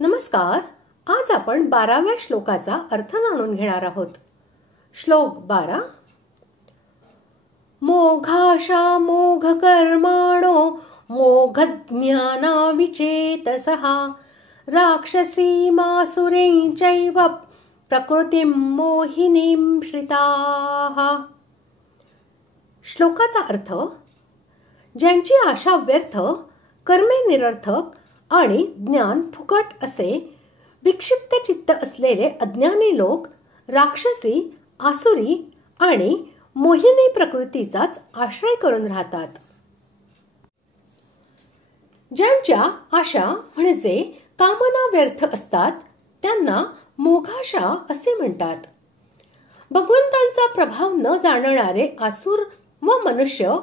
नमस्कार. आज आपण 12व्या श्लोकाचा अर्थ जाणून घेणार आहोत. श्लोक 12. मोघाशा मोघ कर्माणो मोघ ज्ञाना विचेतसः राक्षसी मासुरीं चैव प्रकृतिं मोहिनीं श्रिताः. श्लोकाचा अर्थ: ज्यांची आशा व्यर्थ, कर्मे निरर्थक आणि ज्ञान फुकट असे विक्षिप्त चित्त असलेले अज्ञानी लोक राक्षसी, आसुरी आणि मोहिनी प्रकृतीचाच आश्रय करून राहतात. ज्यांच्या आशा म्हणजे कामना व्यर्थ असतात त्यांना मोघाशा असे म्हणतात. भगवंतांचा प्रभाव न जाणणारे आसुर व मनुष्य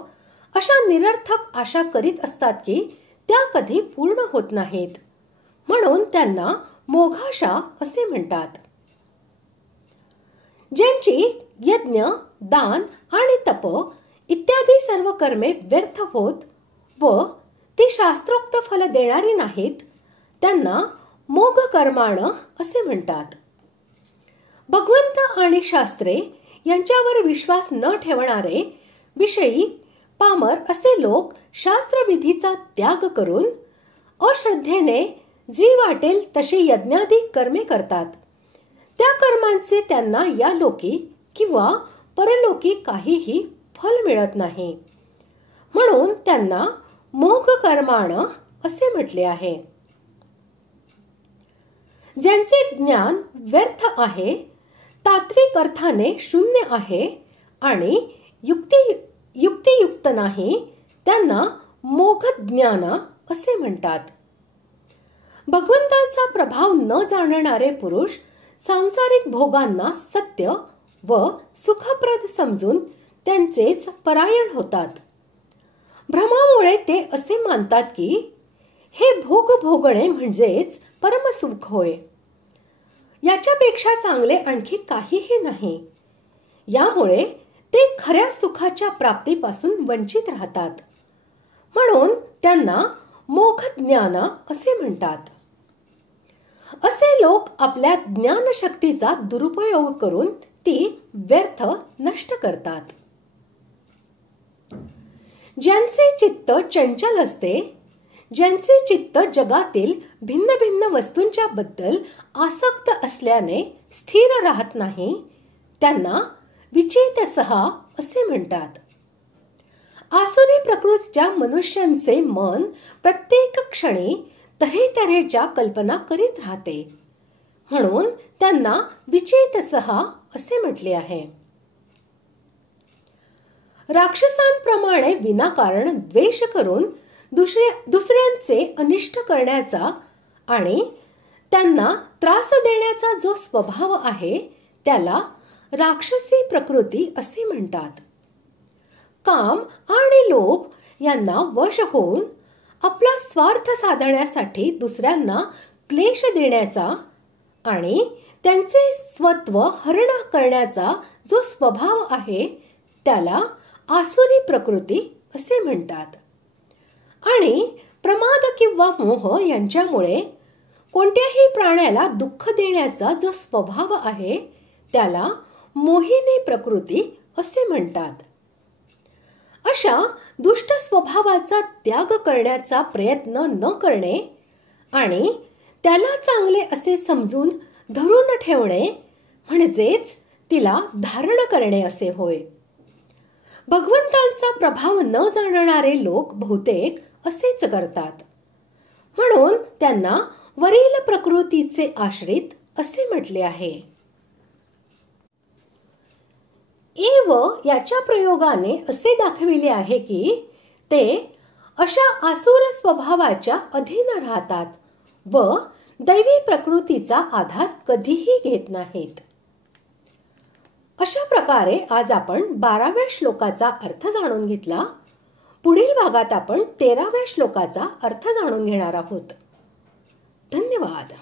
अशा निरर्थक आशा करीत असतात की त्या कधी पूर्ण होत नाहीत, म्हणून त्यांना मोघाशा असे म्हणतात. ज्यांची यज्ञ, दान आणि तप इत्यादी सर्व कर्मे व्यर्थ होत व ती शास्त्रोक्त फल देणारी नाहीत त्यांना मोघ कर्माण असे म्हणतात. भगवंत आणि शास्त्रे यांच्यावर विश्वास न ठेवणारे विषयी पामर असे लोक शास्त्रविधीचा त्याग करून अश्रद्धेने जी वाटेल तशी यज्ञादी कर्मे करतात. त्या कर्मांचे त्यांना या लोकी किंवा परलोकी काहीही फल मिळत नाही, म्हणून त्यांना मोघ कर्माण असे म्हटले आहे. ज्यांचे ज्ञान व्यर्थ आहे, तात्विक अर्थाने शून्य आहे आणि युक्तियुक्त नाही त्यांना मोघ ज्ञान असे म्हणतात. भगवंतांचा प्रभाव न जाणणारे पुरुष सांसारिक भोगांना सत्य व सुखप्रद समजून त्यांचेच परायण होतात. भ्रमामुळे ते असे मानतात की हे भोग भोगणे म्हणजेच परमसुख होय. याच्यापेक्षा चांगले आणखी काहीही नाही. यामुळे ते खऱ्या सुखाच्या प्राप्तीपासून वंचित राहतात, म्हणून त्यांना मोघ ज्ञान असे म्हणतात. असे लोक आपल्या ज्ञानशक्तीचा दुरुपयोग करून ती व्यर्थ नष्ट करतात. ज्यांचे चित्त चंचल असते, ज्यांचे चित्त जगातील भिन्न भिन्न वस्तूंच्या बद्दल आसक्त असल्याने स्थिर राहत नाही त्यांना विचेतसः असे म्हणतात. आसुरी प्रकृतीच्या मनुष्यांचे मन प्रत्येक क्षणी तऱ्हेतऱ्हेच्या कल्पना करीत राहते, म्हणून त्यांना विचेतसः असे म्हटले आहे. राक्षसांप्रमाणे विनाकारण द्वेष करून दुसऱ्यांचे अनिष्ट करण्याचा आणि त्यांना त्रास देण्याचा जो स्वभाव आहे त्याला राक्षसी प्रकृती असे म्हणतात. काम आणि लोभ यांना वश होऊन आपला स्वार्थ साधण्यासाठी दुसऱ्यांना क्लेश देण्याचा आणि त्यांचे स्वत्व हरण करण्याचा जो स्वभाव आहे त्याला आसुरी प्रकृती असे म्हणतात. आणि प्रमाद किंवा मोह यांच्यामुळे कोणत्याही प्राण्याला दुःख देण्याचा जो स्वभाव आहे त्याला मोहिनी प्रकृती असे म्हणतात. अशा दुष्ट स्वभावाचा त्याग करण्याचा प्रयत्न न करणे आणि त्याला चांगले असे समजून धरून ठेवणे म्हणजेच तिला धारण करणे असे होय. भगवंतांचा प्रभाव न जाणणारे लोक बहुतेक असेच करतात, म्हणून त्यांना वरील प्रकृतीचे आश्रित असे म्हटले आहे. एव याच्या प्रयोगाने असे दाखविले आहे की ते अशा आसुर स्वभावाच्या अधीन राहतात व दैवी प्रकृतीचा आधार कधीही घेत नाहीत. अशा प्रकारे आज आपण 12व्या श्लोकाचा अर्थ जाणून घेतला. पुढील भागात आपण 13व्या श्लोकाचा अर्थ जाणून घेणार आहोत. धन्यवाद.